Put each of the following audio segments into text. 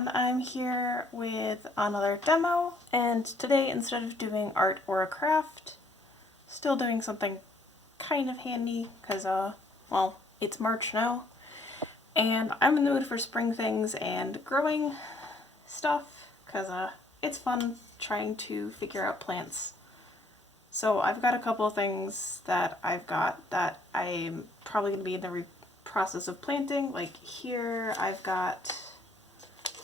and I'm here with another demo, and today instead of doing art or a craft, still doing something kind of handy because well, it's March now and I'm in the mood for spring things and growing stuff because it's fun trying to figure out plants. So I've got a couple of things that I've got that I'm probably going to be in the process of planting. Like here I've got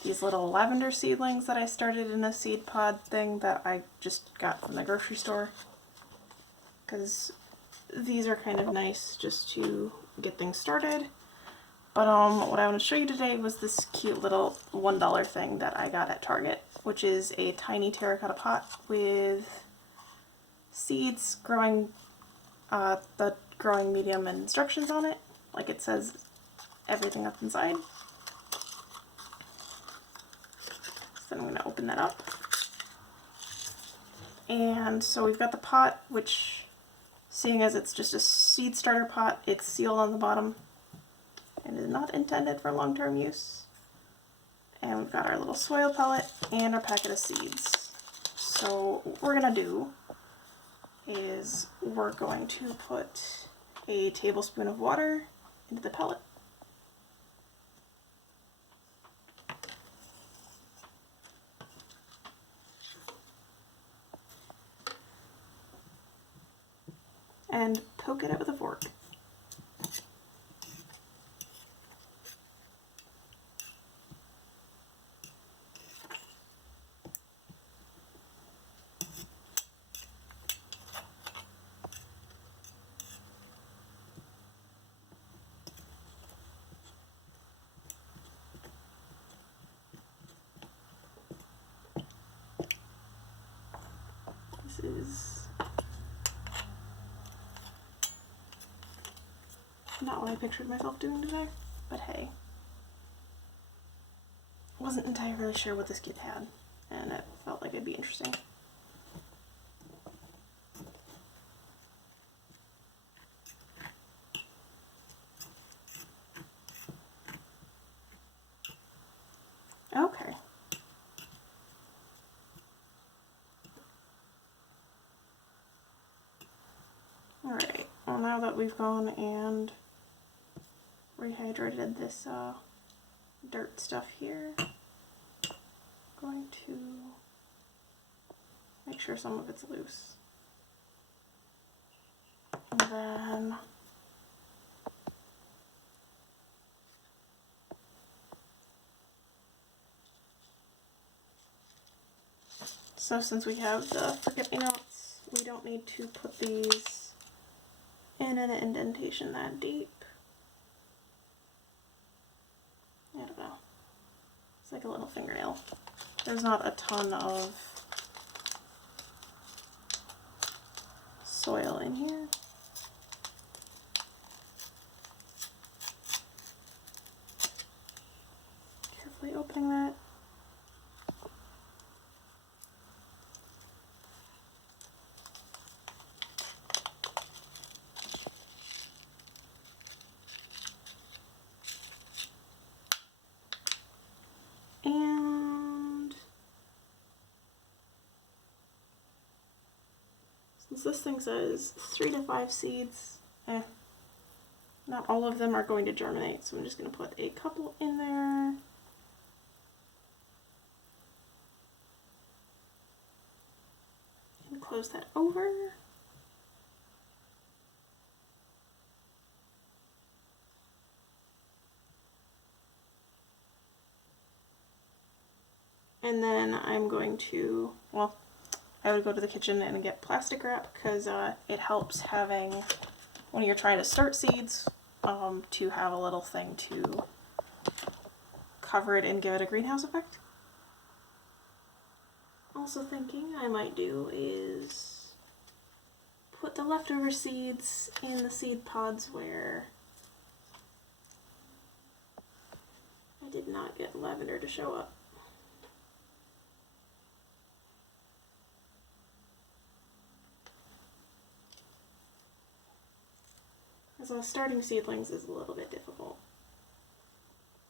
these little lavender seedlings that I started in a seed pod thing that I just got from the grocery store. Because these are kind of nice just to get things started. But what I want to show you today was this cute little $1 thing that I got at Target, which is a tiny terracotta pot with seeds growing, the growing medium and instructions on it. Like it says everything up inside. So I'm going to open that up. And so we've got the pot, which, seeing as it's just a seed starter pot, it's sealed on the bottom and is not intended for long-term use. And we've got our little soil pellet and our packet of seeds. So what we're going to do is we're going to put a tablespoon of water into the pellet. And poke it out with a fork. This is not what I pictured myself doing today, but hey. Wasn't entirely sure what this kit had, and it felt like it'd be interesting. Okay. Alright, well now that we've gone and rehydrated this dirt stuff here, I'm going to make sure some of it's loose. And then so since we have the forget-me-nots, we don't need to put these in an indentation that deep. I don't know. It's like a little fingernail. There's not a ton of soil in here. Carefully opening that. And since this thing says 3 to 5 seeds, not all of them are going to germinate, so I'm just going to put a couple in there. And close that over. And then I'm going to, well, I would go to the kitchen and get plastic wrap because it helps having, when you're trying to start seeds, to have a little thing to cover it and give it a greenhouse effect. Also thinking I might do is put the leftover seeds in the seed pods where I did not get lavender to show up. So starting seedlings is a little bit difficult,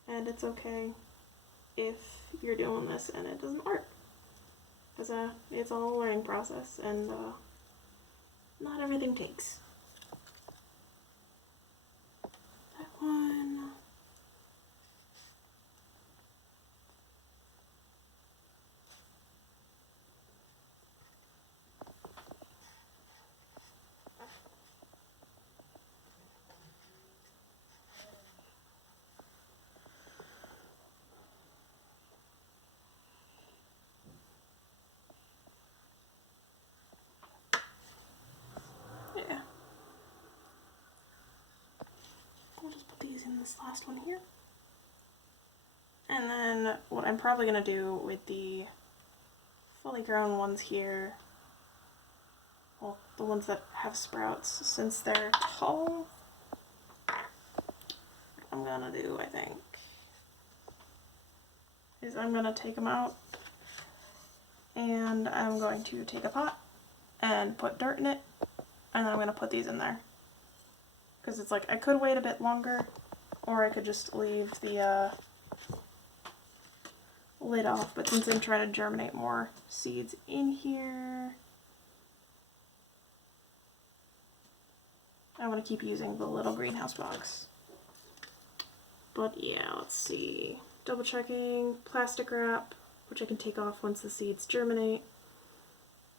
and it's okay. if you're doing this and it doesn't work. Because it's all a learning process, and not everything takes. That one. Yeah. We'll just put these in this last one here. And then what I'm probably going to do with the fully grown ones here, well, the ones that have sprouts, since they're tall, I'm going to do, I think, is I'm going to take them out and I'm going to take a pot and put dirt in it, and then I'm going to put these in there. Because it's like, I could wait a bit longer, or I could just leave the lid off, but since I'm trying to germinate more seeds in here, I want to keep using the little greenhouse box. But yeah, let's see. Double checking, plastic wrap, which I can take off once the seeds germinate.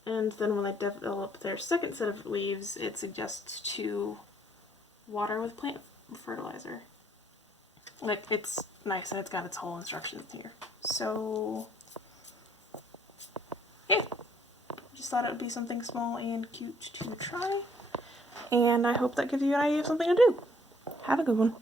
And then when they develop their second set of leaves, it suggests to water with plant fertilizer. Like, it's nice and it's got its whole instructions here. So, yeah. Just thought it would be something small and cute to try. And I hope that gives you an idea of something to do. Have a good one.